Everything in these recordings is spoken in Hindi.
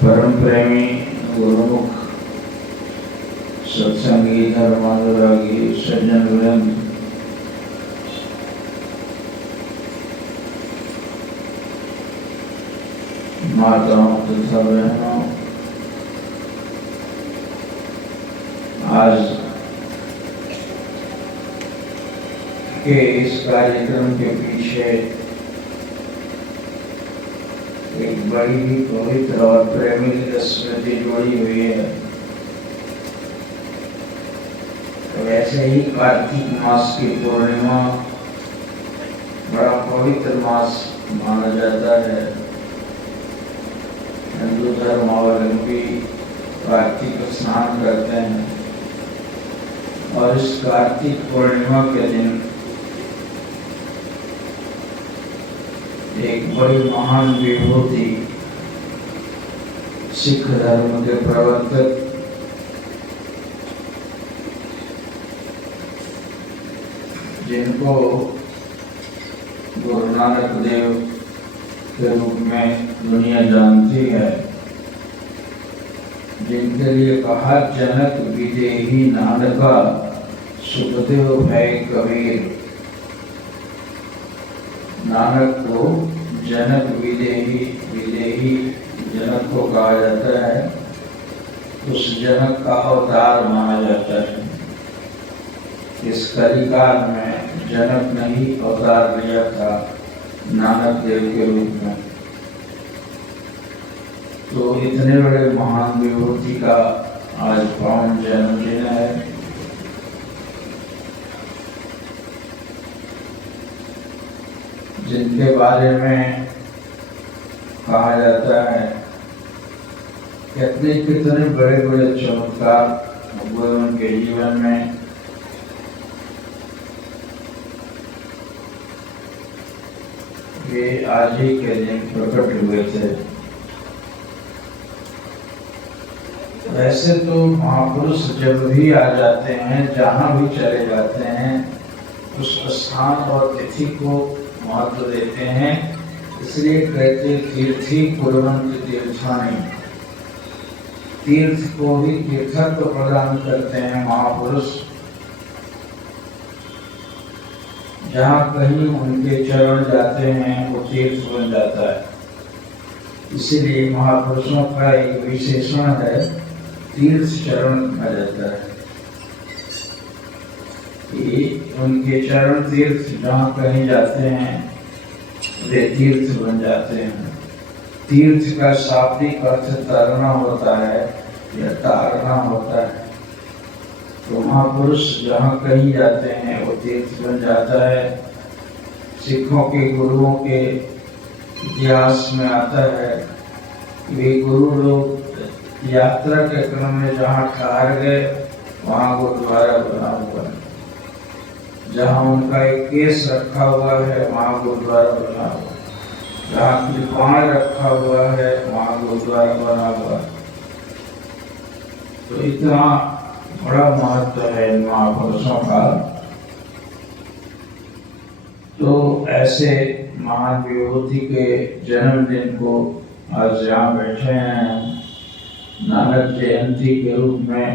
परम प्रेमी गुरुमुख सत्संगी धर्मानुरागी सज्जन वृंद, माताओं तथा बहनों, आज के इस कार्यक्रम के पीछे एक बड़ी ही पवित्र और प्रेमी स्मृति जुड़ी हुई है। वैसे ही कार्तिक मास की पूर्णिमा बड़ा पवित्र मास माना जाता है। हिंदू धर्मावलंबी कार्तिक स्नान करते हैं और इस कार्तिक पूर्णिमा के दिन एक बड़ी महान विभूति सिख धर्म के प्रवर्तक जिनको गुरु नानक देव के रूप में दुनिया जानती है, जिनके लिए कहा जनक विदेही नानका सुखदेव भय कबीर। नानक को जनक विदेही जनक को कहा जाता है। उस जनक का अवतार माना जाता है। इस कलिकाल में जनक ने ही अवतार लिया था नानक देव के रूप में। तो इतने बड़े महान विभूति का आज पावन जन्मदिन है। जिनके बारे में कहा जाता है कितने बड़े बड़े चमत्कार हुए उनके जीवन में। ये आज ही के दिन प्रकट हुए थे। वैसे तो महापुरुष जब भी आ जाते हैं, जहाँ भी चले जाते हैं, उस स्थान और तिथि को महत्व देते हैं। इसलिए कहते तीर्थी कुर्वन्ति तीर्थानि, तीर्थ को भी तीर्थत्व प्रदान करते हैं महापुरुष। जहाँ कहीं उनके चरण जाते हैं वो तीर्थ बन जाता है। इसीलिए महापुरुषों का एक विशेषण है, तीर्थ चरण कहा जाता है। उनके चरण तीर्थ जहाँ कहीं जाते हैं वे तीर्थ बन जाते हैं। तीर्थ का शाब्दिक अर्थ तरना होता है या तारना होता है। तो महापुरुष जहाँ कहीं जाते हैं वो तीर्थ बन जाता है। सिखों के गुरुओं के इतिहास में आता है, वे गुरु लोग यात्रा के क्रम में जहाँ ठहर गए वहाँ गुरुद्वारा बना हुआ है। जहाँ उनका एक केस रखा हुआ है वहाँ गुरुद्वारा बना हुआ है। जहाँ कृपाण रखा हुआ है वहाँ गुरुद्वारा बना हुआ है। तो इतना बड़ा महत्व है इन महापुरुषों का। तो ऐसे महान विभूति के जन्मदिन को आज यहाँ बैठे हैं। नानक जयंती के रूप में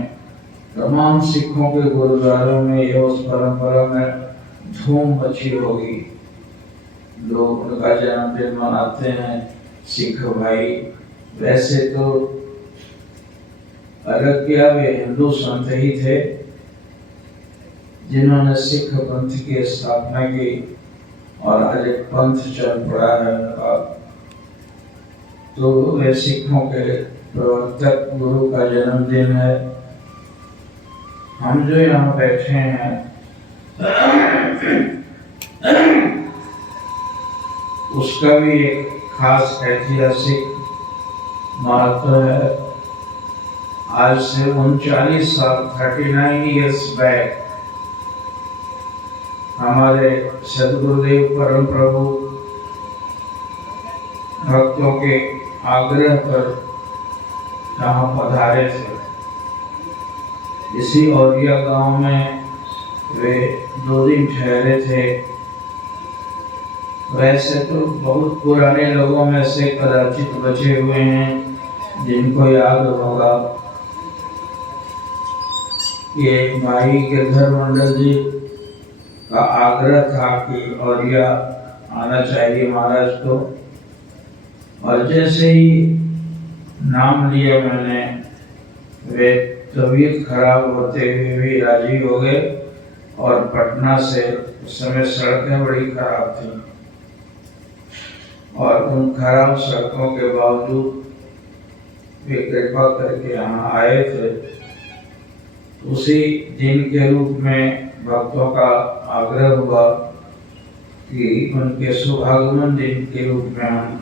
तमाम सिखों के गुरुद्वारों में यह उस परंपरा में धूम मची होगी। लोग उनका जन्मदिन मनाते हैं सिख भाई। वैसे तो अरज्ञा वे हिंदू संत ही थे जिन्होंने सिख पंथ की स्थापना की और आज एक पंथ चल पड़ा है उनका। तो वे सिखों के प्रवर्तक गुरु का जन्मदिन है। हम जो यहाँ बैठे हैं उसका भी एक खास ऐतिहासिक महत्व है। आज से 39 साल 39 इयर्स बैक हमारे सदगुरुदेव परम प्रभु भक्तों के आग्रह पर यहाँ पधारे थे। इसी औरिया गांव में वे 2 दिन ठहरे थे। वैसे तो बहुत पुराने लोगों में से कदाचित बचे हुए हैं जिनको याद होगा ये भाई गिरधर मंडल जी का आग्रह था कि औरिया आना चाहिए महाराज को, और जैसे ही नाम लिया मैंने वे तबीयत खराब होते हुए भी राजी हो गए। और पटना से उस समय सड़कें बड़ी खराब थी और उन खराब सड़कों के बावजूद वे कृपा करके यहाँ आए थे। उसी दिन के रूप में भक्तों का आग्रह हुआ कि उनके शुभागमन दिन के रूप में हम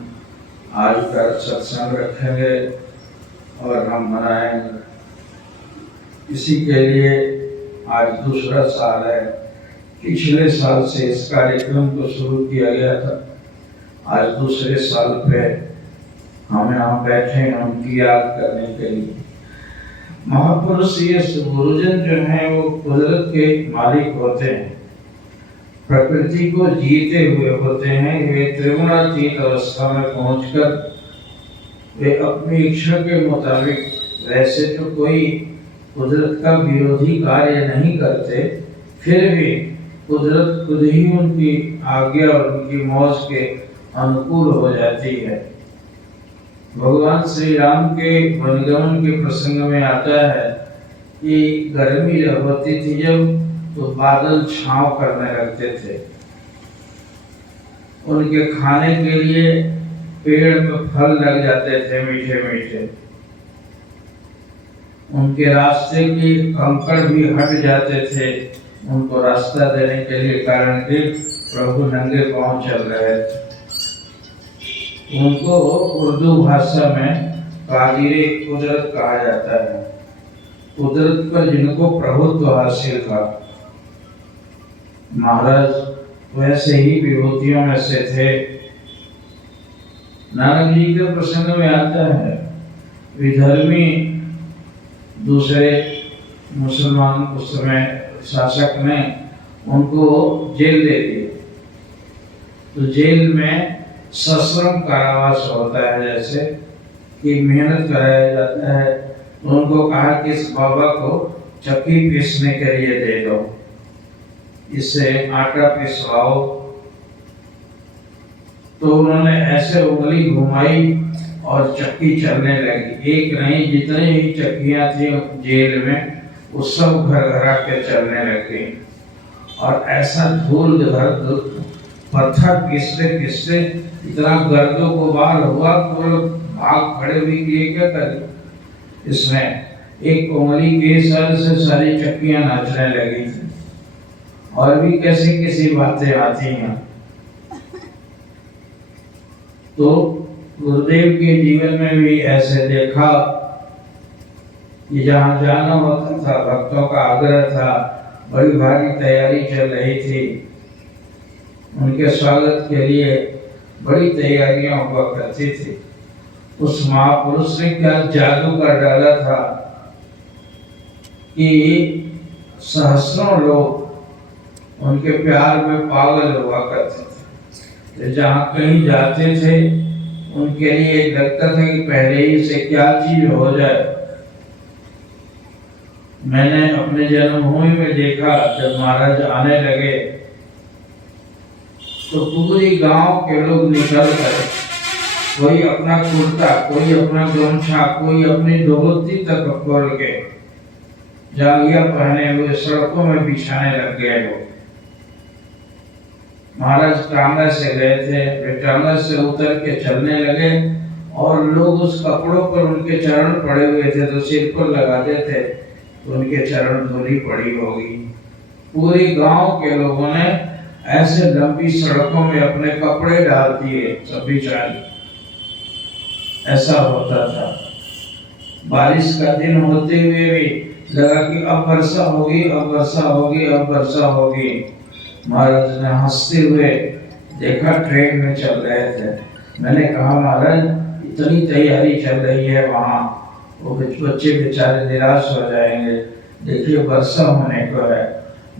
आज का सत्संग रखेंगे और हम मनाएंगे। इसी के लिए आज दूसरा साल है। पिछले साल से इस कार्यक्रम को शुरू किया गया था। आज दूसरे साल पे हम यहाँ बैठे हैं उनकी याद करने के लिए। महापुरुष ये गुरुजन जो हैं वो कुदरत के मालिक होते हैं, प्रकृति को जीते हुए होते हैं। वे त्रिगुणातीत अवस्था में पहुंचकर वे अपनी इच्छा के मुताबिक, वैसे तो कोई कुदरत का विरोधी कार्य नहीं करते, फिर भी कुदरत खुद ही उनकी आज्ञा और उनकी मौज के अनुकूल हो जाती है। भगवान श्री राम के वनगमन के प्रसंग में आता है कि गर्मी जब होती थी जब, तो बादल छांव करने लगते थे। उनके खाने के लिए पेड़ में फल लग जाते थे मीठे मीठे। उनके रास्ते की कंकड़ भी हट जाते थे उनको रास्ता देने के लिए, कारण कि प्रभु नंगे पांव चल रहे थे। उनको उर्दू भाषा में कादिरे कुदरत कहा जाता है। कुदरत पर जिनको प्रभुत्व हासिल था। महाराज वैसे ही विभूतियों में से थे। नानक जी के प्रसंग में आता है, विधर्मी दूसरे मुसलमान उस समय शासक ने उनको जेल दे दी। तो जेल में सश्रम कारावास होता है, जैसे कि मेहनत कराया जाता है। उनको कहा कि इस बाबा को चक्की पीसने के लिए दे दो, इससे आटा पिसवाओ। तो उन्होंने ऐसे उंगली घुमाई और चक्की चलने लगी। एक नहीं, जितनी ही चक्कियां थी जेल में वो सब घर घरा के चलने लगी। और ऐसा धूल पत्थर पिसते पिसते इतना गर्दों को बार हुआ तो भाग खड़े हुए किए क्या करें। इसमें एक उंगली के सर से सारी चक्कियां नाचने लगी थी। और भी कैसी कैसी बातें आती हैं। तो गुरुदेव के जीवन में भी ऐसे देखा कि जहाँ जाना होता था, भक्तों का आग्रह था, बड़ी भारी तैयारी चल रही थी। उनके स्वागत के लिए बड़ी तैयारियां हुआ करती थी। उस महापुरुष ने क्या जादू कर डाला था कि सहस्रों लोग उनके प्यार में पागल हुआ करते थे। जहाँ कहीं जाते थे उनके लिए लगता था कि पहले ही से क्या चीज हो जाए। मैंने अपने जन्मभूमि में देखा, जब महाराज आने लगे तो पूरी गांव के लोग निकल कर, कोई अपना कुर्ता, कोई अपना गमछा, कोई अपनी धोती तक खोल के जांघिया पहने हुए सड़कों में बिछाने लग गए लोग। महाराज टांगा से गए थे, वे टांगा से उतर के चलने लगे और लोग उस कपड़ों पर उनके चरण पड़े हुए थे तो सिर पर लगाते थे तो उनके चरण धूली पड़ी होगी। पूरे गांव के लोगों ने ऐसे लंबी सड़कों में अपने कपड़े डाल दिए, सभी चाल ऐसा होता था। बारिश का दिन होते हुए भी लगा कि अब वर्षा होगी, अब वर्षा होगी, अब वर्षा होगी। महाराज ने हंसते हुए देखा ट्रेन में चल रहे थे। मैंने कहा महाराज इतनी तैयारी चल रही है वहाँ, वो बच्चे बेचारे निराश हो जाएंगे, देखिए वर्षा होने को है।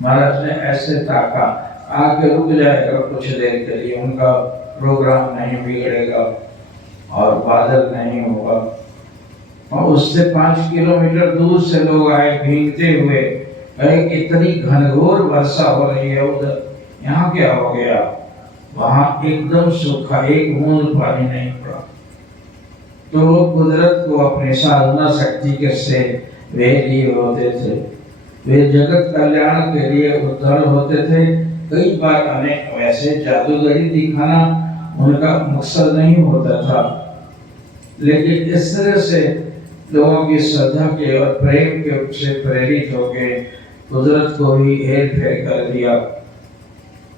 महाराज ने ऐसे ताका, आके रुक जाएगा कुछ देर के लिए, उनका प्रोग्राम नहीं बिगड़ेगा और बादल नहीं होगा। और उससे 5 किलोमीटर दूर से लोग आए भीगते हुए, कहे कितनी घनघोर वर्षा हो रही है उधर, यहाँ क्या हो गया? वहां एकदम सूखा, एक बूंद पानी नहीं पड़ा। तो वो कुदरत को अपनी साधना शक्ति के से वे लिए होते थे, वे जगत कल्याण के लिए उद्धर होते थे। कई बार अनेक वैसे जादूगरी दिखाना उनका मकसद नहीं होता था, लेकिन इस तरह से लोगों की श्रद्धा के और प्रेम के से प्रेरित होकर कुदरत को भी हेर फेर कर दिया।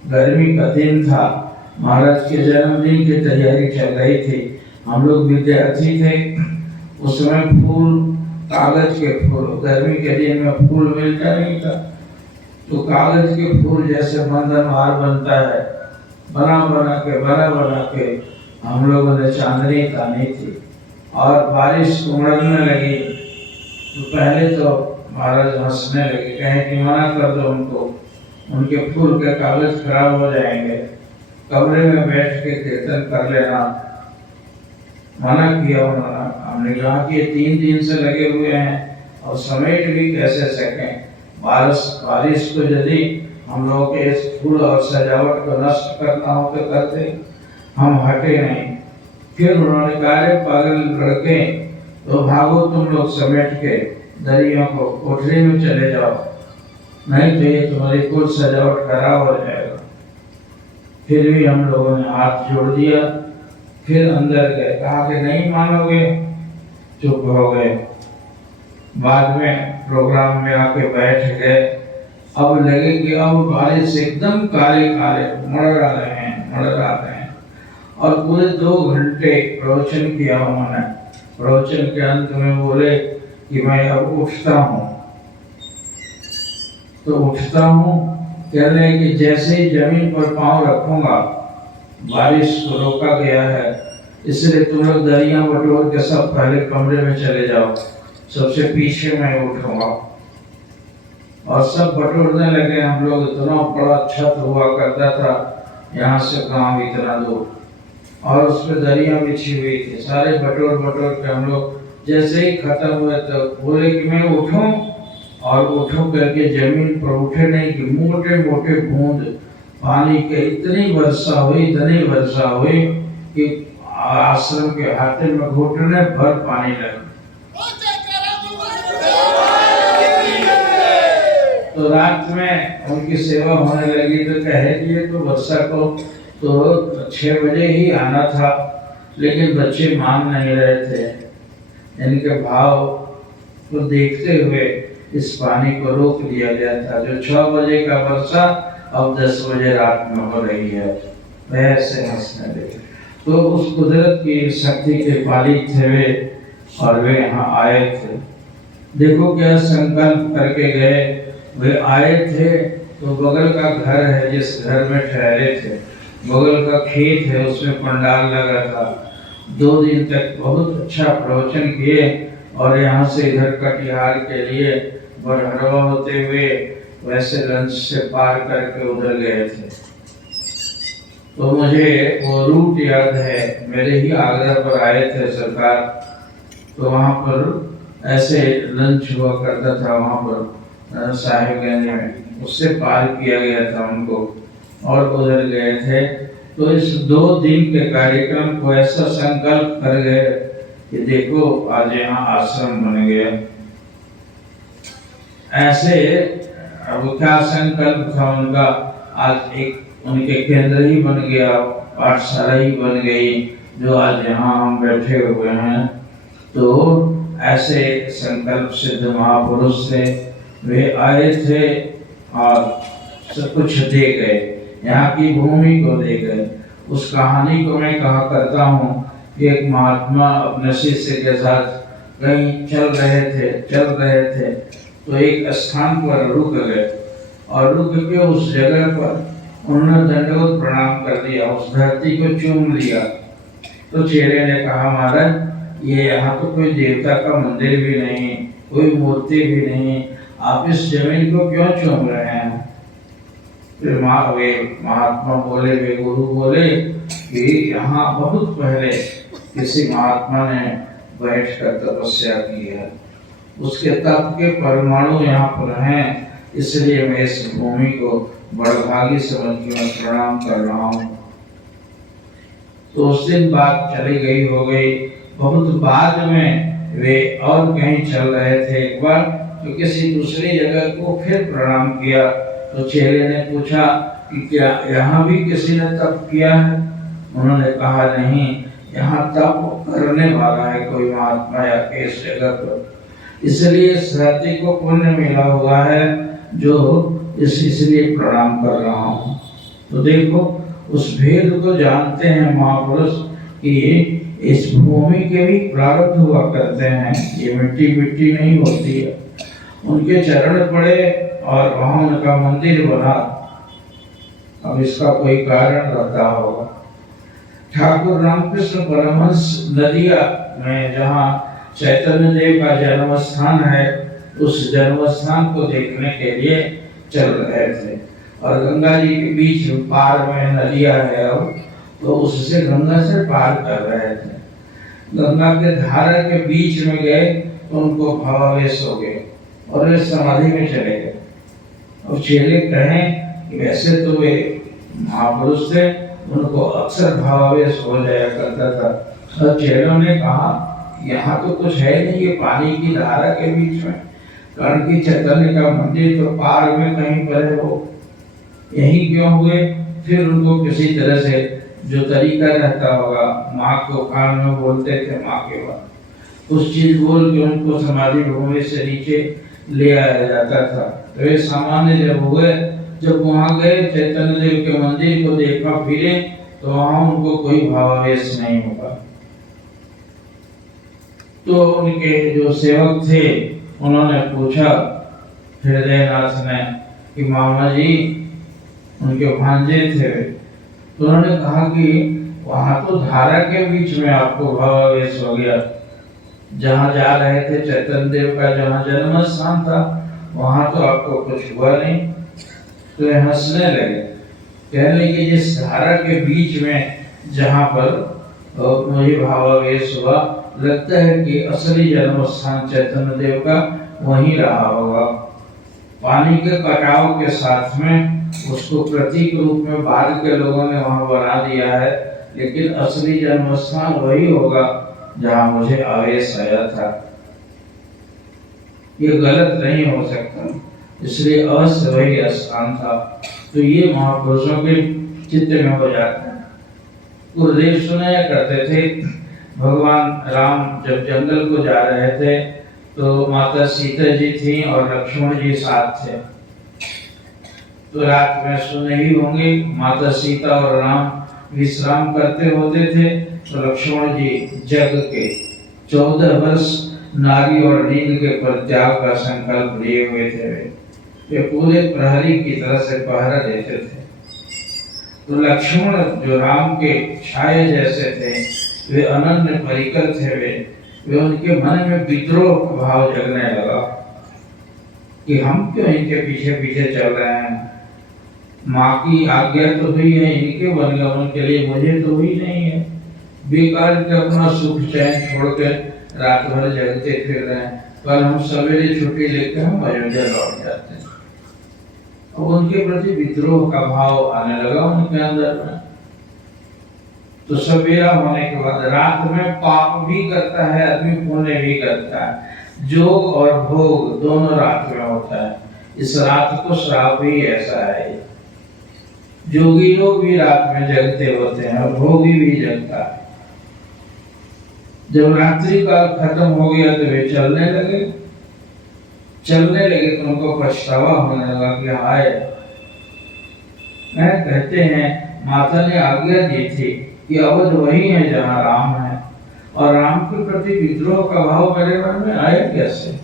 गर्मी का दिन था, महाराज के जन्मदिन की तैयारी चल रही थी। हम लोग विद्यार्थी थे, उस समय फूल, कागज के फूल, गर्मी के दिन में फूल मिलता नहीं था, तो कागज के फूल जैसे बंधन हार बनता है, बना बना के हम लोगों ने चांदनी तानी थी। और बारिश उमड़ने लगी तो पहले तो महाराज हंसने लगे, कहे कि मना कर दो उनको, उनके फूल के कागज खराब हो जाएंगे, कमरे में बैठ के कीर्तन कर लेना। मना किया उन्होंने। हमने कहा कि 3 दिन से लगे हुए हैं और समेट भी कैसे सकें। बारिश को यदि हम लोगों के इस फूल और सजावट को नष्ट करना हो तो करते, हम हटे नहीं। फिर उन्होंने कहा पागल लड़के, तो भागो तुम लोग समेट के दरियों को, कोठरी में चले जाओ, नहीं तो ये तुम्हारी कुल सजावट खराब हो जाएगा। फिर भी हम लोगों ने हाथ जोड़ दिया, फिर अंदर गए, कहा कि नहीं मानोगे, चुप हो गए। बाद में प्रोग्राम में आके बैठ गए। अब लगे कि अब बारिश एकदम काले काले मड़रा रहे हैं और पूरे 2 घंटे प्रवचन किया उन्होंने। प्रवचन के अंत में बोले कि मैं अब उठता हूँ। तो उठता हूँ कहने कि जैसे ही जमीन पर पांव रखूंगा बारिश को रोका गया है, इसलिए तुम लोग दरिया बटोर के सब पहले कमरे में चले जाओ, सबसे पीछे मैं उठूंगा। और सब बटोरने लगे। हम लोग, इतना बड़ा छत हुआ करता था यहाँ से गांव इतना दूर, और उस पर दरिया बिछी हुई थी। सारे बटोर के हम लोग जैसे ही खत्म हुए तो बोले कि मैं उठूं, और उठूं करके जमीन पर उठे नहीं कि मोटे मोटे बूंद पानी के इतनी वर्षा हुई कि आश्रम के हाथे में घुटने भर पानी लगा। तो रात में उनकी सेवा होने लगी तो कहे दिए तो वर्षा को तो 6 बजे ही आना था, लेकिन बच्चे मान नहीं रहे थे। इनके भाव को देखते हुए इस पानी को रोक दिया गया था। जो 6 बजे का वर्षा अब 10 बजे रात में हो रही है, वैसे हंसने लगे। तो उस कुदरत की शक्ति के पालित थे वे, और वे यहाँ आए थे। देखो क्या संकल्प करके गए। वे आए थे तो बगल का घर है, जिस घर में ठहरे थे, बगल का खेत है, उसमें पंडाल लगा था। 2 दिन तक बहुत अच्छा प्रवचन किए, और यहाँ से इधर कटिहार के लिए बरहरवा होते हुए वैसे लंच से पार करके उधर गए थे। तो मुझे वो रूट याद है, मेरे ही आगरा पर आए थे सरकार, तो वहाँ पर ऐसे लंच हुआ करता था वहाँ पर साहिबगंज में, उससे पार किया गया था उनको, और उधर गए थे। तो इस 2 दिन के कार्यक्रम को ऐसा संकल्प कर गए कि देखो आज यहाँ आश्रम बन गया। ऐसे अब क्या संकल्प था उनका, आज एक उनके केंद्र ही बन गया, पाठशाला ही बन गई, जो आज यहाँ हम बैठे हुए हैं, तो ऐसे संकल्प सिद्ध महापुरुष थे। वे आए थे और सब कुछ दे गए, यहाँ की भूमि को दे गए। उस कहानी को मैं कहा करता हूँ कि एक महात्मा अपने शिष्य के साथ कहीं चल रहे थे तो एक स्थान पर रुक गए और रुक के उस जगह पर उन्होंने दंडवत प्रणाम कर दिया, उस धरती को चूम लिया। तो चेले ने कहा, महाराज ये यहाँ तो कोई देवता का मंदिर भी नहीं, कोई मूर्ति भी नहीं, आप इस जमीन को क्यों चूम रहे हैं? फिर वे महात्मा बोले, वे गुरु बोले कि यहाँ बहुत पहले किसी महात्मा ने बैठकर तपस्या की है, उसके तप के परमाणु यहाँ पर हैं, इसलिए मैं इस भूमि को बड़भागी समझ के मैं प्रणाम कर रहा हूँ। तो उस दिन बात चली गई हो गई। बहुत बाद में वे और कहीं चल रहे थे, एक बार तो किसी दूसरी जगह को फिर प्रणाम किया। तो चेले ने पूछा कि क्या यहाँ भी किसी ने तप किया है? उन्होंने कहा, नहीं, यहाँ तप करने वाला है कोई महात्मा या इस जगह पर, इसलिए इस धरती को पुण्य मिला हुआ है जो इसलिए प्रणाम कर रहा हूँ। तो देखो उस भेद को जानते हैं महापुरुष कि इस भूमि के भी प्रारब्ध हुआ करते हैं, ये मिट्टी मिट्टी नहीं होती है। उनके चरण पड़े और वहां उनका मंदिर बना। अब इसका कोई कारण रहता होगा। ठाकुर रामकृष्ण परमहंस नदिया में जहाँ चैतन्य देव का जन्म स्थान है, उस जन्म स्थान को देखने के लिए चल रहे थे और गंगा जी के बीच पार में नदिया है, तो उससे गंगा से पार कर रहे थे। गंगा के धारा के बीच में गए तो उनको भावावेश हो गए और वे समाधि में चले गए। और चेले कहें कि वैसे तो वे महापुरुष थे, उनको अक्सर भावावेश हो जाया करता था। और चेलों ने कहा, यहाँ तो कुछ है नहीं, ये पानी की धारा के बीच में, कारण की चैतन्य का मंदिर तो पार में कहीं पर है, वो यही क्यों हुए? फिर उनको किसी तरह से जो तरीका रहता होगा, माँ को कान में बोलते थे, माँ के बाद कुछ चीज बोल के उनको समाधि भूमि से नीचे ले आया जाता था। तो ये सामान्य जब हुए, जब वहां गए चैतन्य देव के मंदिर को देखा फिरे, तो वहां उनको कोई भावावेश नहीं होगा। तो उनके जो सेवक थे उन्होंने पूछा हृदयनाथ ने कि मामा जी, उनके भांजे थे, तो उन्होंने कहा कि वहां तो धारा के बीच में आपको भावावेश हो गया, जहाँ जा रहे थे चैतन्य देव का जहाँ जन्म स्थान था, वहां तो आपको कुछ हुआ नहीं। तो हंसने लगे, कहने कि जिस धारा के बीच में जहाँ पर मुझे भावावेश हुआ, लगता है कि असली जन्म स्थान चैतन्य देव का वहीं रहा होगा। पानी के कटाव के साथ में उसको प्रतीक रूप में बाद के लोगों ने वहां बना दिया है, लेकिन असली जन्म स्थान वही होगा जहां मुझे आवेश आया था। ये गलत नहीं हो सकता, इसलिए अवश्य वही स्थान था। तो ये महापुरुषों के चित्त में हो जाता है। गुरुदेव सुनाया करते थे, भगवान राम जब जंगल को जा रहे थे तो माता सीता जी थी और लक्ष्मण जी साथ थे। तो रात में सुने ही होंगे, माता सीता और राम विश्राम करते होते थे, तो लक्ष्मण जी जग के 14 वर्ष नारी और नींद के परित्याग का संकल्प लिए हुए थे। वे पूरे प्रहरी की तरह से पहरा देते थे। तो लक्ष्मण जो राम के छाये जैसे थे, वे अनन्य परिकर थे। वे उनके मन में विद्रोह का भाव जगने लगा कि हम क्यों इनके पीछे पीछे चल रहे हैं। माँ की आज्ञा तो हुई है इनके वनगमन के लिए, मुझे तो हुई नहीं है। बेकार के अपना सुख चैन छोड़ के रात भर जगते फिर रहे हैं। कल हम सवेरे छुट्टी लेके हम अयोध्या लौट जाते हैं। अब उनके प्रति विद्रोह का भाव आने लगा उनके अंदर में। तो सवेरा होने के बाद रात में पाप भी करता है आदमी, पुण्य भी करता है। जोग और भोग दोनों रात में होता है। इस रात को श्राप ही ऐसा है। जोगी लोग भी रात में जगते होते हैं और भोगी भी जगता है। जब रात्रि काल खत्म हो गया तो वे चलने लगे तो उनको पछतावा होने लगा कि हाय, कहते हैं माता ने आज्ञा दी थी कि अवध वही है जहाँ राम है, और राम के प्रति विद्रोह का भाव मेरे मन में आया कैसे?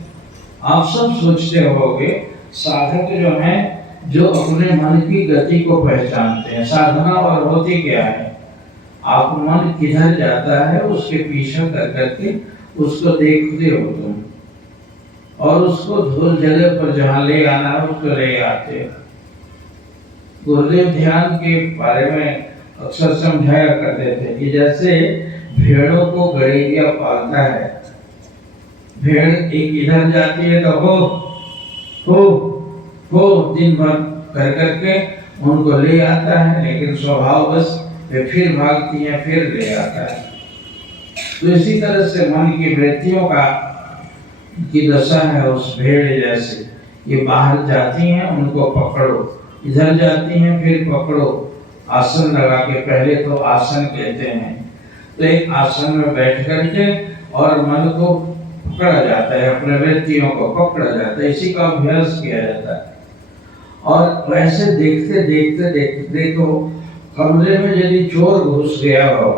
आप सब सोचते होंगे साधक जो हैं, जो अपने मन की गति को पहचानते हैं। साधना और होती क्या है? आप मन किधर जाता है उसके पीछे कर करके उसको देखते हो तुम, और उसको धूल जगह पर जहाँ ले आना है उसको ले आते हो। गुरुदेव ध्यान के बारे में अक्सर समझाया करते थे कि जैसे भेड़ों को गड़ेरिया पालता है, भेड़ एक इधर जाती है तो हो दिन भर कर करके उनको ले आता है, लेकिन स्वभाव बस वे फिर भागती है, फिर ले आता है। तो इसी तरह से मन की वृत्तियों की दशा है उस भेड़ जैसे। ये बाहर जाती हैं, उनको पकड़ो, इधर जाती हैं फिर पकड़ो, आसन लगा के। पहले तो आसन कहते हैं, तो एक आसन में बैठ करके और मन को पकड़ा जाता है, अपने वृत्तियों को पकड़ा जाता है, इसी का अभ्यास किया जाता है। और वैसे देखते देखते देखो, कमरे में यदि चोर घुस गया हो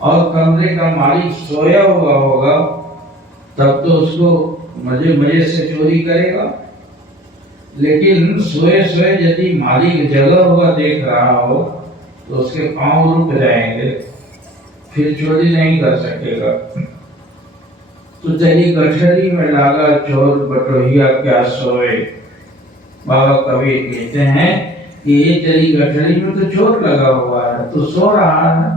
और कमरे का मालिक सोया हुआ होगा, तब तो उसको मजे से चोरी करेगा। लेकिन सोए सोए यदि मालिक जगा हुआ देख रहा हो तो उसके पांव रुक जाएंगे, फिर चोरी नहीं कर सकेगा। तो तेरी गठरी में लागा चोर बटोहिया क्या सोए। बाबा कबीर कहते हैं कि ये तेरी गठरी में तो चोर लगा हुआ है, तो सो रहा है।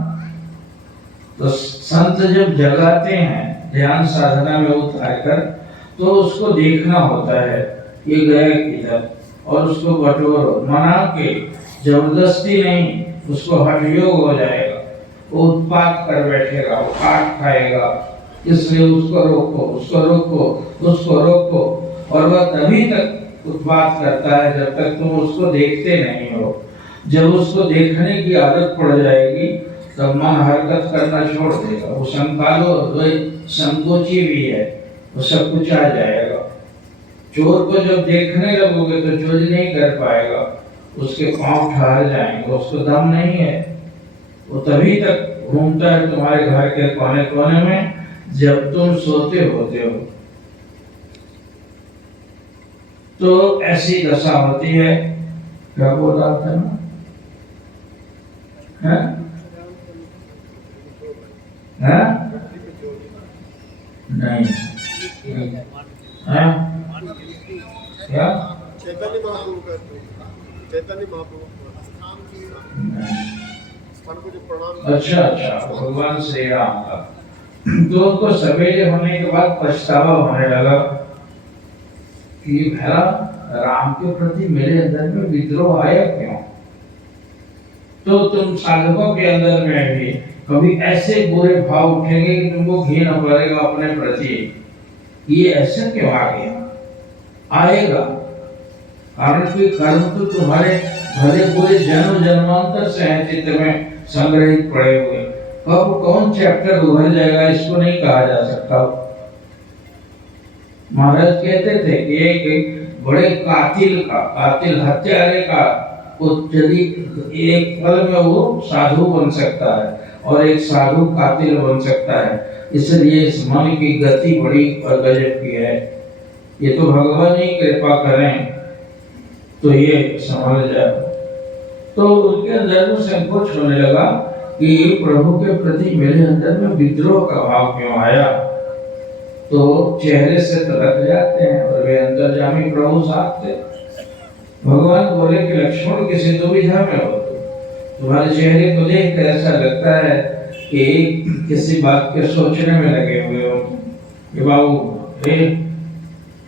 तो संत जब जगाते हैं ध्यान साधना में उतार कर, तो उसको देखना होता है ये गया किधर, और उसको बटोरो, मना के, जबरदस्ती नहीं, उसको हठयोग हो जाएगा, वो उत्पात कर बैठेगा, वो काट खाएगा, इसलिए उसको रोको, उसको रोको, उसको रोको। और वह तभी तक उत्पात करता है जब तक तुम उसको देखते नहीं हो। जब उसको देखने की आदत पड़ जाएगी तब मन हरकत करना छोड़ देगा। वो संकोची भी है, वो सब कुछ आ जाएगा। चोर को जब देखने लगोगे तो चोरी नहीं कर पाएगा, उसके पांव ठहर जाएंगे, उसको दम नहीं है। वो तभी तक घूमता है तुम्हारे घर के कोने कोने में जब तुम सोते होते हो। तो ऐसी दशा होती है। क्या बोल रहा था ना? नहीं क्या चैतन्य महाप्रभु अच्छा भगवान श्री राम का। तो उनको सवेरे होने के बाद पछतावा होने लगा कि भला राम के प्रति मेरे अंदर में विद्रोह आया क्यों। तो तुम साधकों के अंदर में भी कभी ऐसे बुरे भाव उठेंगे कि तुमको घृणा पड़ेगा अपने प्रति, ये ऐसा क्यों आ गया, आएगा। कारण कि कर्म तो तुम्हारे भले बुरे जन्म जन्मांतर से है, चित्त में संग्रहित पड़े हुए। कब कौन चैप्टर उभर जाएगा इसको नहीं कहा जा सकता। महाराज कहते थे कि एक बड़े कातिल हत्यारे का यदि एक पल में वो साधु बन सकता है और एक साधु कातिल बन सकता है। इसलिए इस मन की गति बड़ी गजब की है। ये तो भगवान ही कृपा करें तो ये संभल जाए। तो उनके अंदर में संकोच होने लगा कि प्रभु के प्रति मेरे अंदर में विद्रोह का भाव क्यों आया। तो चेहरे से तो लग जाते हैं और वे अंतर्यामी प्रभु साथ थे। भगवान बोले कि लक्ष्मण किसी दुविधा में हो, तुम्हारे चेहरे को देख कर ऐसा लगता है कि किसी बात के सोचने में लगे हुए हो। ये बाबू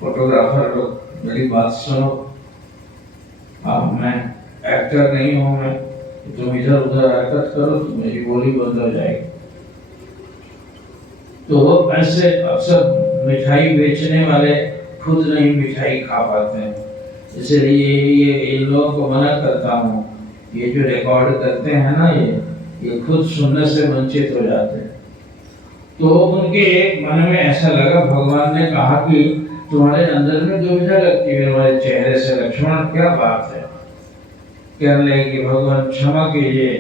फोटोग्राफर लोग, मेरी बात सुनो। मैं एक्टर नहीं हूँ, मैं तुम इधर उधर हरकत करो तो मेरी बोली बंद हो जाएगी। तो ऐसे अक्सर मिठाई बेचने वाले खुद नहीं मिठाई खा पाते हैं, इसलिए ये इन लोगों को मना करता हूँ। ये जो रिकॉर्ड करते हैं ना, ये खुद सुनने से वंचित हो जाते हैं। तो उनके मन में ऐसा लगा, भगवान ने कहा कि तुम्हारे अंदर में दुविधा लगती है तुम्हारे चेहरे से, लक्ष्मण क्या बात है? कहने लगे कि भगवान क्षमा कीजिए।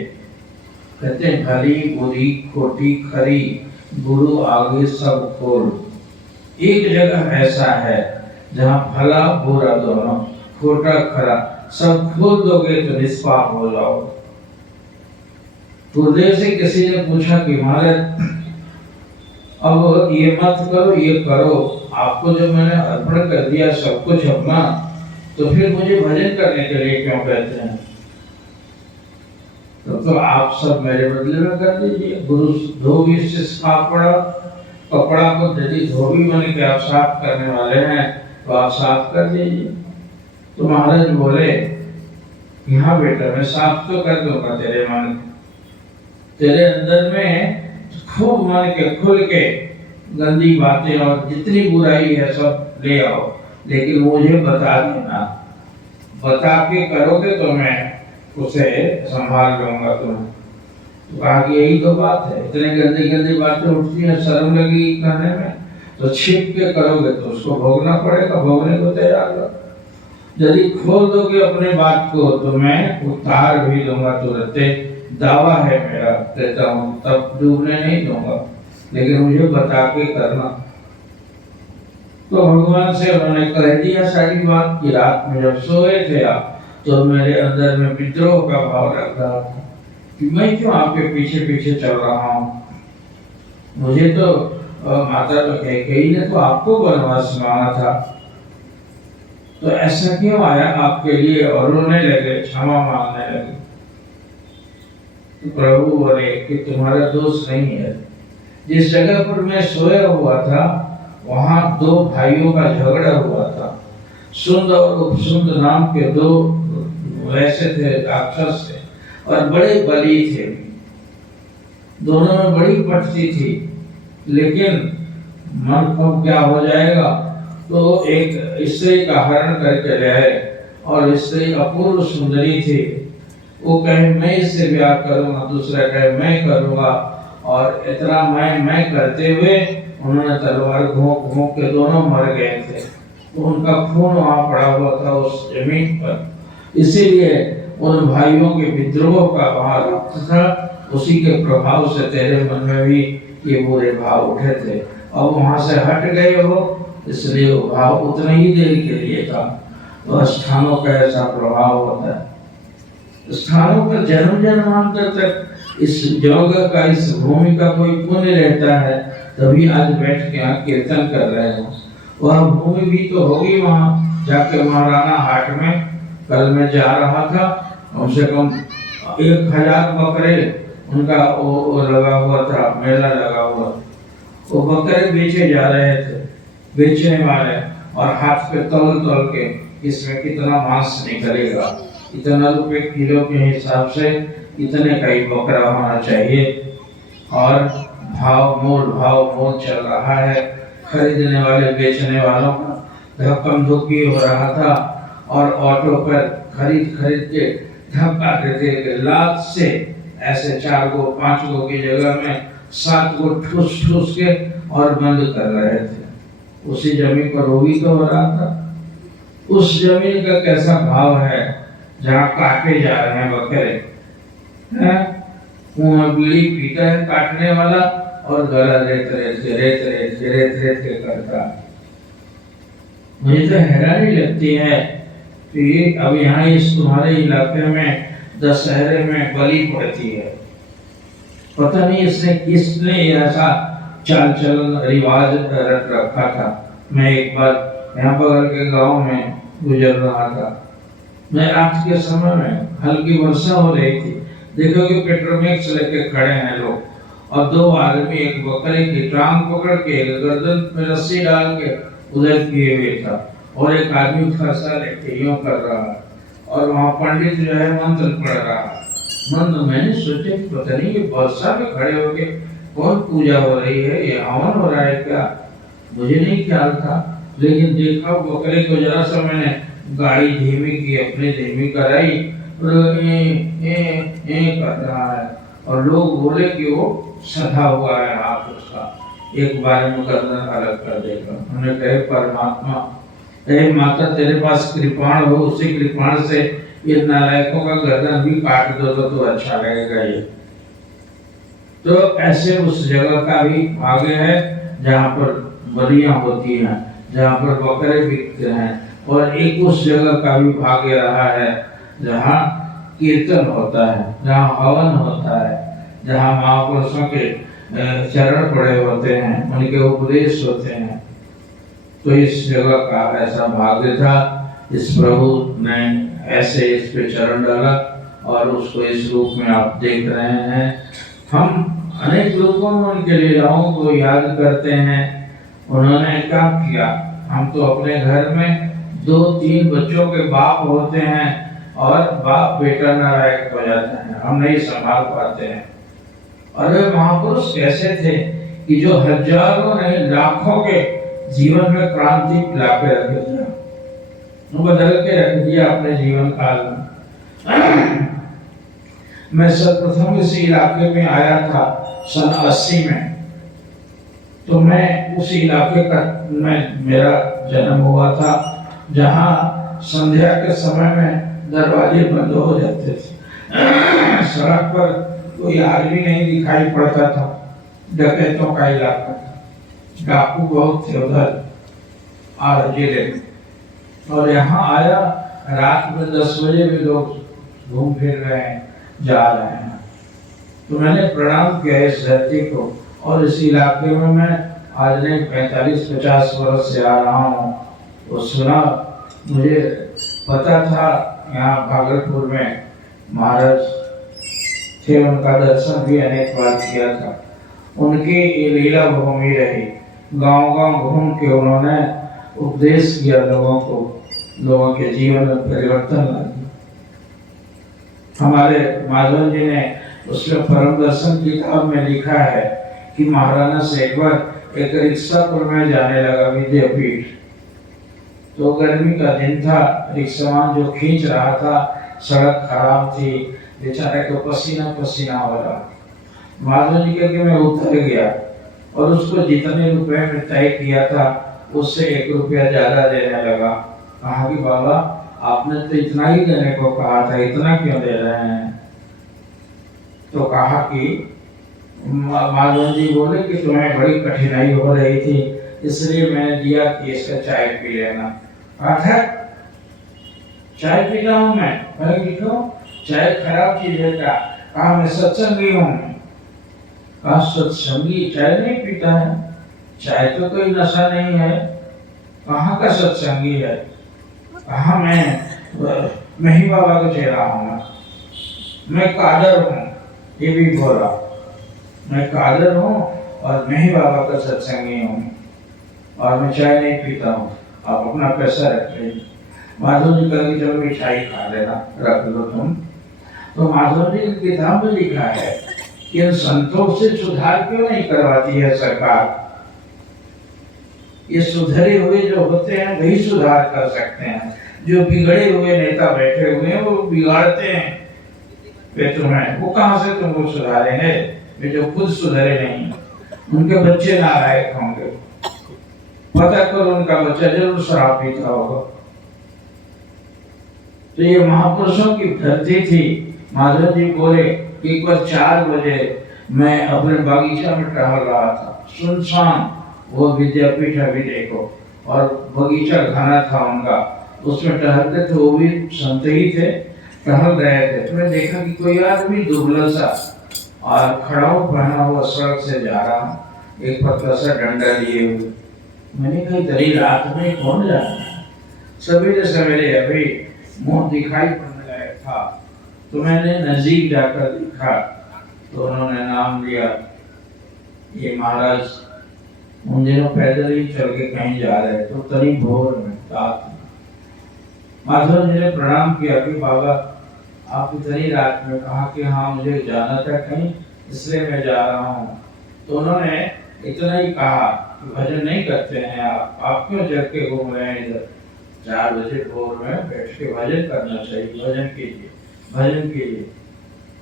कहते भली बुरी खोटी खरी गुरु आगे सब खोल। एक जगह ऐसा है जहाँ भला बुरा दोनों, खोटा खरा सब खोल दोगे तो निष्पाप हो जाओ। गुरुदेव से किसी ने पूछा कि महाराज अब ये मत करो, ये करो, आपको जो मैंने अर्पण कर दिया सब कुछ अपना, तो फिर मुझे भजन करने के लिए क्यों कहते हैं? तो आप सब मेरे बदले में कर दीजिए। गुरु धोबी से कपड़ा, कपड़ा को यदि धोबी बन के आप साफ करने वाले हैं तो आप साफ कर दीजिए। तो महाराज बोले, हाँ बेटा मैं साफ तो कर दूंगा तेरे मन, तेरे अंदर में खूब मन के खुल के गंदी बातें और जितनी बुराई है सब ले आओ, लेकिन मुझे बता देना, बता के करोगे तो मैं उसे संभाल लूंगा तुम्हें। तो कहा कि यही तो बात है, इतने गंदी गंदी बातें उठती हैं, शर्म लगी कहने में, तो छिप के करोगे तो उसको भोगना पड़ेगा, भोगने को तैयार रहो। यदि खोल दोगे अपने बात को तो मैं उतार भी लूंगा तुरंत, दावा है मेरा, कहता हूँ तब डूबने नहीं दूंगा, लेकिन मुझे बता के करना। तो भगवान से उन्होंने कह दिया सारी बात कि रात में जब सोए थे आप तो मेरे अंदर में विद्रोह का भाव लग रहा था कि मैं क्यों आपके पीछे पीछे चल रहा हूँ। मुझे तो माता तो कैकेयी ने तो आपको वनवास मांगा था, तो ऐसा क्यों आया आपके लिए? और रोने लगे, क्षमा मांगने लगे। तो प्रभु बोले कि तुम्हारा दोष नहीं है, जिस जगह पर मैं सोया हुआ था वहां दो भाइयों का झगड़ा हुआ था। सुंद और उपसुंद नाम के दो वैसे थे, राक्षस थे और बड़े बली थे, दोनों में बड़ी पटती थी, लेकिन मन को क्या हो जाएगा। तो एक स्त्री का हरण करके लाए और स्त्री अपूर्व सुंदरी थी, वो कहे मैं इससे ब्याह करूंगा, दूसरा कहे मैं करूंगा, और इतना मैं करते हुए उन्होंने तलवार घोंक घोंक के दोनों मर गए थे। तो उनका खून वहां पड़ा हुआ था उस जमीन पर, इसीलिए उन भाइयों के विद्रोह का वहां रक्त था, उसी के प्रभाव से तेरे मन में भी ये बुरे भाव उठे थे। अब वहां से हट गए हो, इसलिए वो भाव उतना ही देर के लिए था। तो स्थानों का ऐसा प्रभाव होता है, स्थानों पर जन्म जन्मांतर तक इस जगह का, इस भूमि का कोई पुण्य रहता है, तभी आज बैठ के यहाँ कीर्तन कर रहे हो। वह भूमि भी तो होगी वहां जाके। महाराणा हाट में कल मैं जा रहा था, कम से कम 1000 बकरे उनका वो लगा हुआ था, मेला लगा हुआ, वो बकरे बेचे जा रहे थे बेचने वाले, और हाथ पे तौल तौल के इसमें कितना मांस निकलेगा, इतना रुपए किलो के हिसाब से इतने का ही बकरा होना चाहिए। और भाव मोल चल रहा है, खरीदने वाले बेचने वालों का धक्कम धुक्की हो रहा था, और ऑटो पर खरीद के धक्का देते लात से ऐसे 4 गो 5 गो की जगह में 7 गो ठूस के और बंद कर रहे थे। उसी जमीन पर वो भी तो हो रहा था। उस जमीन का कैसा भाव है जहाँ काटे जा रहे हैं बकरे, मुंह बीड़ी पीता है काटने वाला और गला रेत रेत करता। मुझे तो हैरानी लगती है कि अब यहाँ इस तुम्हारे इलाके में दशहरे में बलि पड़ती है, पता नहीं इसने किसने ऐसा चाल चलन रिवाज रख रखा था। मैं एक बार यहाँ बगल के गांव में गुजर रहा था, मैं रात के समय में हल्की वर्षा हो रही थी, देखोगे पेट्रोमैक्स लेके खड़े हैं लोग, और 2 आदमी एक बकरे की टांग पकड़ के गर्दन में रस्सी डाल के उधर किए हुए था, और एक आदमी फरसा लेके यूं कर रहा है, और वहाँ पंडित जो है मंत्र पढ़ रहा है। मैंने सोचा पता नहीं ये वर्षा में खड़े होके कौन पूजा हो रही है, ये हवन हो रहा है क्या, मुझे नहीं ख्याल था। लेकिन देखा बकरे को जरा सा मैंने गाड़ी धीमी की, अपनी धीमी कराई, कर रहा है, और लोग बोले कि वो सधा हुआ है हाथ उसका, एक बार में गर्दन अलग कर देगा। उन्होंने कहे परमात्मा, हे माता तेरे पास कृपाण हो, उसी कृपाण से ये नालायकों का गर्दन भी काट दो तो अच्छा लगेगा। ये तो ऐसे उस जगह का भी भाग्य है जहाँ पर बलियां होती हैं, जहाँ पर बकरे बिकते हैं, और एक उस जगह का भी भाग्य रहा है जहाँ कीर्तन होता है, जहाँ हवन होता है, जहाँ महापुरुषों के चरण पड़े होते हैं, उनके उपदेश होते हैं। तो इस जगह का ऐसा भाग्य था, इस प्रभु ने ऐसे इस पे चरण डाला और उसको इस रूप में आप देख रहे हैं। हम अनेक रूपों में उनके लीलाओं को याद करते हैं। उन्होंने क्या किया, हम तो अपने घर में 2-3 बच्चों के बाप होते हैं और बाप बेटा नालायक हो जाते हैं, हम नहीं संभाल पाते हैं। और वे महापुरुष कैसे थे कि जो हजारों नहीं लाखों के जीवन में क्रांति ला के रख दिया, बदल के रख दिया अपने जीवन काल में। मैं सर्वप्रथम इस इलाके में आया था सन 80 में, तो मैं उस इलाके का मेरा जन्म हुआ था जहाँ संध्या के समय में दरवाजे बंद हो जाते थे, सड़क पर कोई आदमी नहीं दिखाई पड़ता था, डकैतों का इलाका था, डाकू बहुत थे उधर आर जिले में। और यहाँ आया रात में 10 बजे भी लोग घूम फिर रहे हैं, जा रहे हैं। तो मैंने प्रणाम किया इस धरती को, और इस इलाके में मैं आज नहीं 45-50 वर्ष से आ रहा हूँ। तो सुना, मुझे पता था यहाँ भागलपुर में महाराज थे, उनका दर्शन भी अनेक बार किया था। उनकी ये लीला भूमि रही, गांव-गांव घूम के उन्होंने उपदेश किया लोगों को, लोगों के जीवन में परिवर्तन ला दिया। हमारे माधवन जी ने उसमें परम दर्शन की किताब में लिखा है कि महाराणा से एक बार एक रिक्शापुर में जाने लगा विद्यापीठ। तो गर्मी का दिन था, रिक्शावान जो खींच रहा था, सड़क खराब थी, बेचारे को पसीना पसीना हो रहा। माधवन जी के मैं उतर गया और उसको जितने रुपए में तय किया था उससे 1 रुपया ज्यादा देने लगा। कहा कि बाबा आपने तो इतना ही देने को कहा था, इतना क्यों दे रहे हैं? तो कहा कि माधवन जी बोले कि तुम्हें बड़ी कठिनाई हो रही थी, इसलिए मैंने दिया कि इसका चाय पी लेना। कहा चाय पी रहा हूँ मैं? क्यों? चाय खराब चीज है क्या? कहा मैं सत्संगी हूँ। कहा सत्संगी चाय नहीं पीता है? चाय तो कोई नशा नहीं है। कहाँ का सत्संगी है? कहा मैं ही बाबा को चेहरा हूँ, मैं कादर हूँ। ये भी बोला मैं कादर हूँ और मैं ही बाबा का सत्संगी हूँ और मैं चाय नहीं पीता हूँ, आप अपना पैसा रख लीजिए। माधव जी कहेंगे चलो मिठाई खा लेना, रख लो तुम। तो माधव जी की किताब में लिखा है कि इन संतों से सुधार क्यों नहीं करवाती है सरकार? ये सुधरे हुए जो होते हैं वही सुधार कर सकते हैं। जो बिगड़े हुए नेता बैठे हुए हैं वो बिगाड़ते हैं। वे तुम्हें वो कहाँ से तुमको सुधारेंगे? वे जो खुद सुधरे नहीं, उनके बच्चे नालायक होंगे। पता करो उनका बच्चा जरूर शराब पीता होगा। तो ये महापुरुषों की धरती थी। माधव जी बोले कि एक बार 4 बजे मैं अपने बागीचा में टहल रहा था, सुनसान वो विद्यापीठ अभी देखो, और बगीचा घना था उनका, उसमें टहलते थे, वो भी संत ही थे, टहल रहे थे। तो मैं देखा कि कोई आदमी दुबला सा और खड़ाऊ पहना हुआ सड़क से जा रहा, एक पतला सा डंडा लिए हुए। मैंने कहा इतनी रात में कौन जा रहा है? सवेरे सवेरे अभी मुंह दिखाई पड़ने लगा था, तो मैंने नजदीक जाकर देखा तो उन्होंने नाम लिया। ये महाराज उन दिनों पैदल ही चल के कहीं जा रहे, तो तरी भोर में रात में माधव जी ने प्रणाम किया कि बाबा आप इतनी रात में? कहा कि हाँ मुझे जाना था कहीं, इसलिए मैं जा रहा हूँ। तो उन्होंने इतना ही कहा कि भजन नहीं करते हैं आप क्यों जग के घूम रहे हैं इधर? 4 बजे भोर में बैठ के भजन करना चाहिए, भजन कीजिए, भजन कीजिए।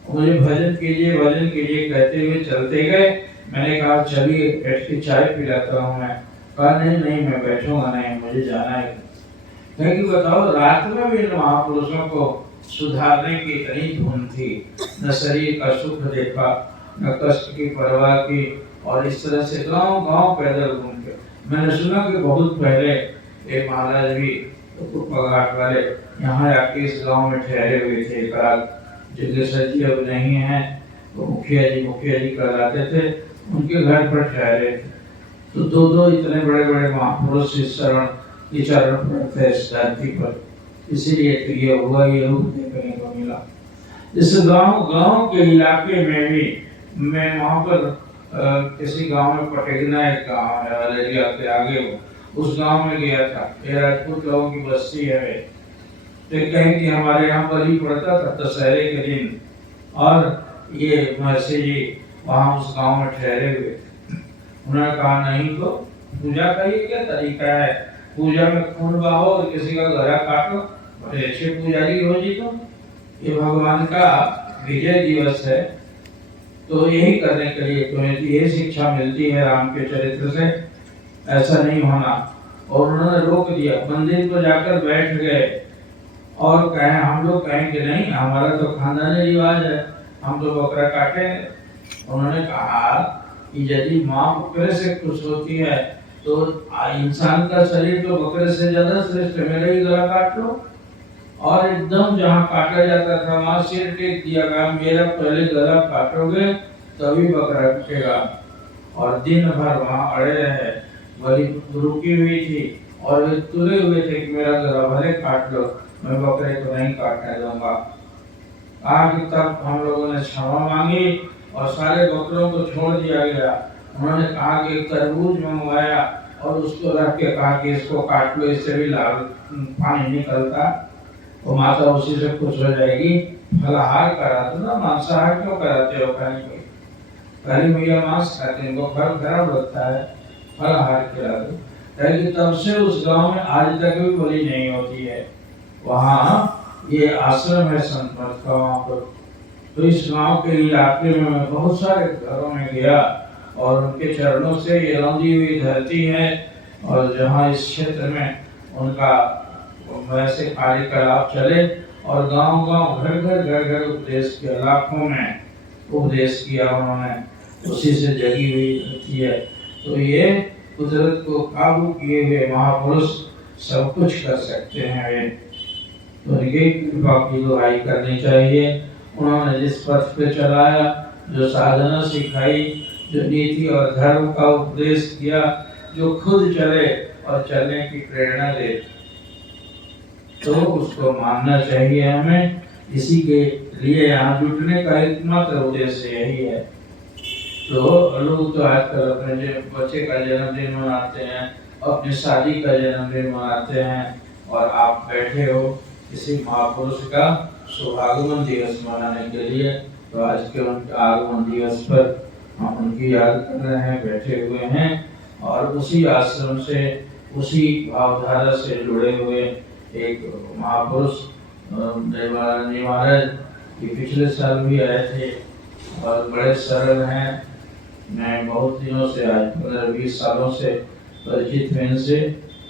मुझे भजन कीजिए कहते हुए चलते गए। मैंने कहा चलिए बैठ के चाय पिलाता हूँ मैं। कहा नहीं नहीं मैं बैठूंगा नहीं, मुझे जाना है। कि बताओ रात में भी इन महापुरुषों को सुधारने की इतनी धुन थी, न शरीर का सुख देखा न कष्ट की परवाह की, और इस तरह से गांव गांव पैदल घूम के। मैंने सुना कि बहुत पहले एक महाराज भी घाट वाले यहाँ आके इस गांव में ठहरे हुए थे। एक रात जगेश्वर जी अब नहीं है, वो मुखिया जी कहलाते थे, उनके घर पर ठहरे थे। तो दो इतने बड़े बड़े महापुरुष इस चरण पर थे इस धरती पर, इसीलिए तो ये हुआ, ये रूप देखने को मिला। इस गांव के इलाके में भी मैं वहाँ पर किसी गांव में पटेगना एक गांव है अलेरिया के आगे, उस गांव में गया था। ये राजपूत लोगों की बस्ती है। तो कहें कि हमारे यहाँ बलि पड़ता था दशहरे के दिन, और ये महर्षि जी वहाँ उस गांव में ठहरे हुए थे। उन्होंने कहा नहीं तो पूजा का ये क्या तरीका है, पूजा में खून बहाओ और किसी का गला काटो, बड़े अच्छे पुजारी हो जी। तो ये भगवान का विजय दिवस है, तो यही करने के लिए तुम्हें ये शिक्षा मिलती है राम के चरित्र से, ऐसा नहीं होना। और उन्होंने रोक दिया, मंदिर पर जाकर बैठ गए और कहें हम लोग कहेंगे नहीं, हमारा तो खानदानी रिवाज है, हम तो बकरा काटे। उन्होंने कहा कि यदि माँ बकरे से खुश होती है तो इंसान का शरीर तो बकरे से ज्यादा श्रेष्ठ, मेरा ही गला काट लो। और एकदम जहाँ काटा जाता था वहां सिर टेक दिया गया, मेरा पहले गला काटोगे तभी बकरा कटेगा। और दिन भर वहां अड़े रहे, बलि रुकी हुई थी और वे तुले हुए थे कि मेरा गला भले काट लो, मैं बकरे को नहीं काटने दूंगा। आज तक हम लोगों ने क्षमा मांगी और सारे बकरों को छोड़ दिया गया। उन्होंने कहा कि तरबूज मंगवाया और उसको रख के कहा कि इसको काट लो, इससे भी लाल पानी निकलता, तो माता उसी से खुश हो जाएगी। फलाहार करा दो ना, मांसाहार क्यों कराते हो? पहली भैया मांस खाते हैं, वो फल खराब लगता है, फलाहार खिला दो। तब से उस गांव में आज तक भी बलि नहीं होती है। वहाँ ये आश्रम है संत मठ का वहाँ पर। तो इस गांव के इलाके में मैं बहुत सारे घरों में गया और उनके चरणों से ये रौंदी हुई धरती है, और जहाँ इस क्षेत्र में उनका वैसे कार्यकलाप चले, और गांव गांव घर घर उपदेश के इलाकों में उपदेश किया उन्होंने, उसी से जगी हुई धरती है। तो ये कुदरत को काबू किए हुए महापुरुष सब कुछ कर सकते हैं वे, तो उनकी कृपा की दुहाई करनी चाहिए। उन्होंने जिस पथ पे चलाया, जो साधना सिखाई, जो नीति और धर्म का उपदेश किया, जो खुद चले और चलने की प्रेरणा दे, तो उसको मानना चाहिए हमें। इसी के लिए यहाँ जुटने का एकमात्र उद्देश्य यही है। तो लोग तो आजकल अपने बच्चे का जन्मदिन मनाते हैं, अपनी शादी का जन्मदिन मनाते हैं, और आप बैठे हो किसी महापुरुष का शुभागमन दिवस मनाने के लिए। तो आज के उनके आगमन दिवस पर हम उनकी याद कर रहे हैं, बैठे हुए हैं, और उसी आश्रम से, उसी भावधारा से जुड़े हुए एक महापुरुष देवानंद महाराज ये पिछले साल भी आए थे और बड़े सरल हैं। मैं बहुत दिनों से, आज 15-20 सालों से परिचित हैं इनसे,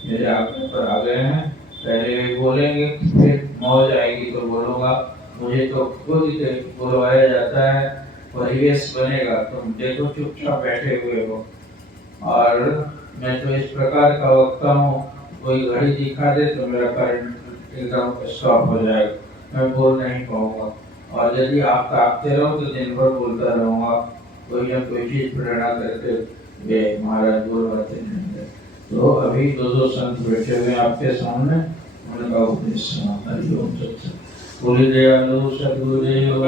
मेरे आगे पर आ गए हैं। पहले वे बोलेंगे, फिर मौज आएगी तो बोलूँगा। मुझे तो खुद बुलवाया जाता है, परिवेश बनेगा, तुम देखो चुपचाप बैठे हुए हो। और मैं तो इस प्रकार का वक्ता हूँ, कोई घड़ी दिखा दे तो मेरा करंट एकदम स्टॉप हो जाएगा, मैं बोल नहीं पाऊंगा। और यदि आप ताकते रहो तो दिन भर बोलता रहूँगा, कोई न कोई चीज प्रेरणा करके वे महाराज बोलवाते हैं। तो अभी दो संत बैठे हुए आपके सामने, उनका उपदेश सुनाता है। बोले दयालु सद्गुरुदेव।